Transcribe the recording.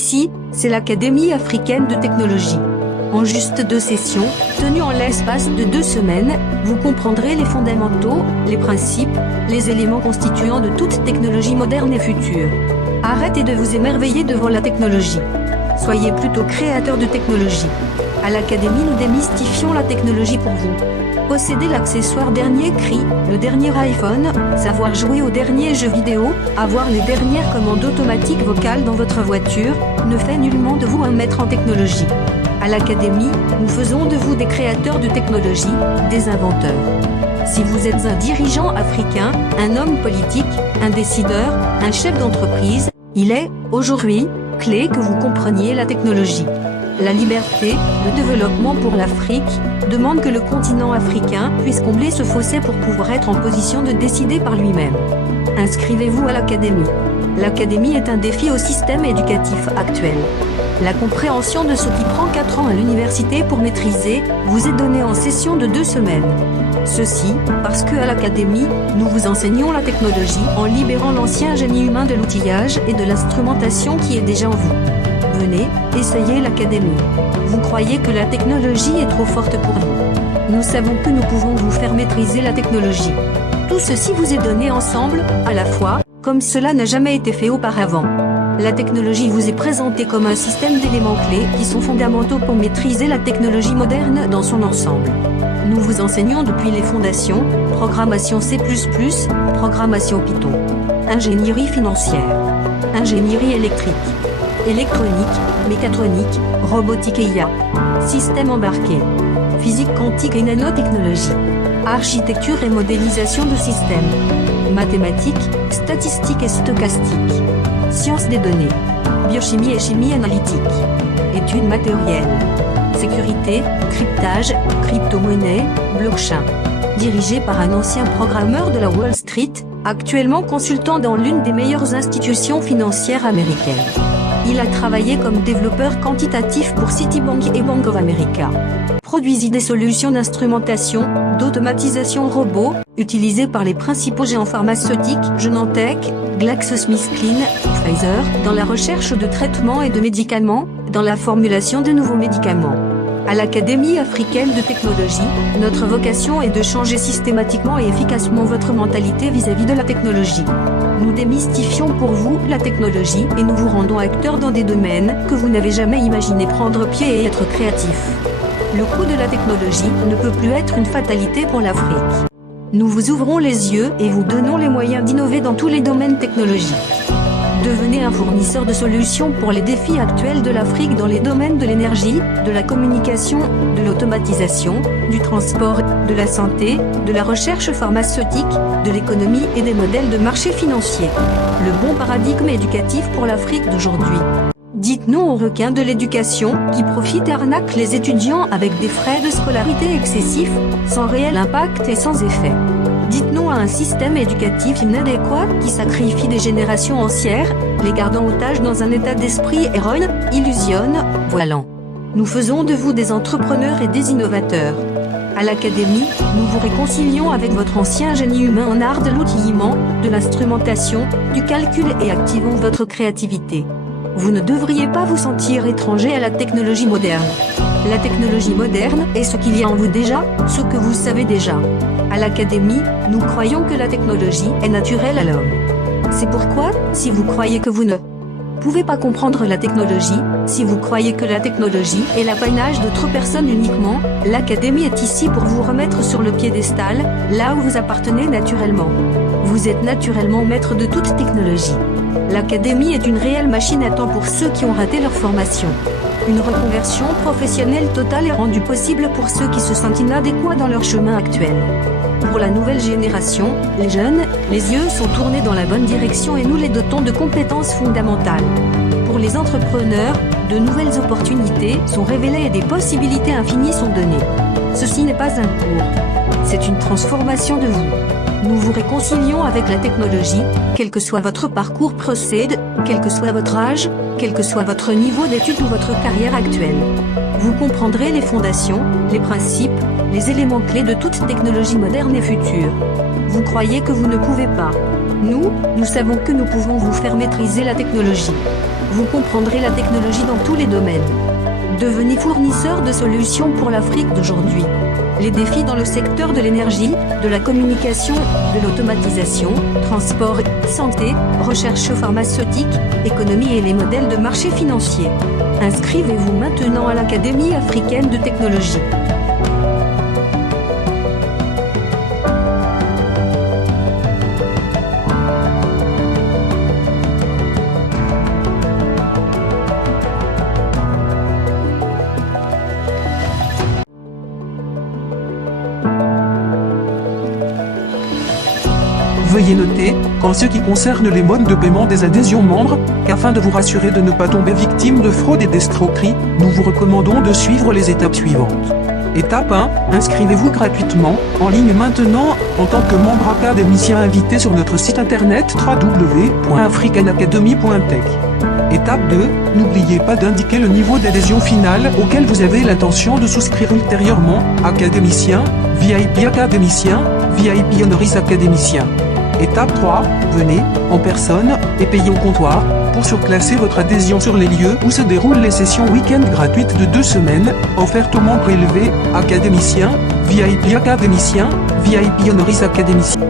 Ici, c'est l'Académie africaine de technologie. En juste 2 sessions, tenues en l'espace de 2 semaines, vous comprendrez les fondamentaux, les principes, les éléments constituants de toute technologie moderne et future. Arrêtez de vous émerveiller devant la technologie. Soyez plutôt créateur de technologie. À l'Académie, nous démystifions la technologie pour vous. Posséder l'accessoire dernier cri, le dernier iPhone, savoir jouer aux derniers jeux vidéo, avoir les dernières commandes automatiques vocales dans votre voiture, ne fait nullement de vous un maître en technologie. À l'Académie, nous faisons de vous des créateurs de technologie, des inventeurs. Si vous êtes un dirigeant africain, un homme politique, un décideur, un chef d'entreprise, il est, aujourd'hui, clé que vous compreniez la technologie. La liberté, le développement pour l'Afrique, demande que le continent africain puisse combler ce fossé pour pouvoir être en position de décider par lui-même. Inscrivez-vous à l'Académie. L'Académie est un défi au système éducatif actuel. La compréhension de ce qui prend 4 ans à l'université pour maîtriser, vous est donnée en session de 2 semaines. Ceci, parce que à l'Académie, nous vous enseignons la technologie en libérant l'ancien génie humain de l'outillage et de l'instrumentation qui est déjà en vous. Venez, essayez l'Académie. Vous croyez que la technologie est trop forte pour vous. Nous savons que nous pouvons vous faire maîtriser la technologie. Tout ceci vous est donné ensemble, à la fois, comme cela n'a jamais été fait auparavant. La technologie vous est présentée comme un système d'éléments clés qui sont fondamentaux pour maîtriser la technologie moderne dans son ensemble. Nous vous enseignons depuis les fondations, programmation C++, programmation Python, ingénierie financière, ingénierie électrique, électronique, mécatronique, robotique et IA, système embarqué, physique quantique et nanotechnologie, architecture et modélisation de systèmes, mathématiques, statistiques et stochastique, sciences des données, biochimie et chimie analytique, études matérielles, sécurité, cryptage, crypto-monnaie, blockchain. Dirigé par un ancien programmeur de la Wall Street, actuellement consultant dans l'une des meilleures institutions financières américaines. Il a travaillé comme développeur quantitatif pour Citibank et Bank of America. Produisit des solutions d'instrumentation, d'automatisation robot, utilisées par les principaux géants pharmaceutiques, Genentech, GlaxoSmithKline, Pfizer, dans la recherche de traitements et de médicaments, dans la formulation de nouveaux médicaments. À l'Académie africaine de technologie, notre vocation est de changer systématiquement et efficacement votre mentalité vis-à-vis de la technologie. Nous démystifions pour vous la technologie et nous vous rendons acteurs dans des domaines que vous n'avez jamais imaginé prendre pied et être créatif. Le coût de la technologie ne peut plus être une fatalité pour l'Afrique. Nous vous ouvrons les yeux et vous donnons les moyens d'innover dans tous les domaines technologiques. Devenez un fournisseur de solutions pour les défis actuels de l'Afrique dans les domaines de l'énergie, de la communication, de l'automatisation, du transport, de la santé, de la recherche pharmaceutique, de l'économie et des modèles de marché financier. Le bon paradigme éducatif pour l'Afrique d'aujourd'hui. Dites non aux requins de l'éducation qui profitent et arnaquent les étudiants avec des frais de scolarité excessifs, sans réel impact et sans effet. Dites non à un système éducatif inadéquat qui sacrifie des générations entières, les gardant otages dans un état d'esprit erroné, illusionne, voilant. Nous faisons de vous des entrepreneurs et des innovateurs. À l'Académie, nous vous réconcilions avec votre ancien génie humain en art de l'outillement, de l'instrumentation, du calcul et activons votre créativité. Vous ne devriez pas vous sentir étranger à la technologie moderne. La technologie moderne est ce qu'il y a en vous déjà, ce que vous savez déjà. À l'Académie, nous croyons que la technologie est naturelle à l'homme. C'est pourquoi, si vous croyez que vous ne pouvez pas comprendre la technologie, si vous croyez que la technologie est l'apanage d'autres personnes uniquement, l'Académie est ici pour vous remettre sur le piédestal, là où vous appartenez naturellement. Vous êtes naturellement maître de toute technologie. L'Académie est une réelle machine à temps pour ceux qui ont raté leur formation. Une reconversion professionnelle totale est rendue possible pour ceux qui se sentent inadéquats dans leur chemin actuel. Pour la nouvelle génération, les jeunes, les yeux sont tournés dans la bonne direction et nous les dotons de compétences fondamentales. Pour les entrepreneurs, de nouvelles opportunités sont révélées et des possibilités infinies sont données. Ceci n'est pas un cours. C'est une transformation de vous. Nous vous réconcilions avec la technologie, quel que soit votre parcours procède, quel que soit votre âge, quel que soit votre niveau d'études ou votre carrière actuelle. Vous comprendrez les fondations, les principes, les éléments clés de toute technologie moderne et future. Vous croyez que vous ne pouvez pas. Nous savons que nous pouvons vous faire maîtriser la technologie. vous comprendrez la technologie dans tous les domaines. Devenez fournisseur de solutions pour l'Afrique d'aujourd'hui. Les défis dans le secteur de l'énergie, de la communication, de l'automatisation, transport, santé, recherche pharmaceutique, économie et les modèles de marché financier. Inscrivez-vous maintenant à l'Académie africaine de technologie. Veuillez noter, qu'en ce qui concerne les modes de paiement des adhésions membres, qu'afin de vous rassurer de ne pas tomber victime de fraude et d'escroquerie, nous vous recommandons de suivre les étapes suivantes. Étape 1, inscrivez-vous gratuitement, en ligne maintenant, en tant que membre académicien invité sur notre site internet www.africanacademy.tech. Étape 2, n'oubliez pas d'indiquer le niveau d'adhésion final auquel vous avez l'intention de souscrire ultérieurement, académicien, VIP académicien, VIP honoris académicien. Étape 3, venez, en personne, et payez au comptoir, pour surclasser votre adhésion sur les lieux où se déroulent les sessions week-end gratuites de 2 semaines, offertes aux membres élevés, académiciens, VIP académiciens, VIP honoris académiciens.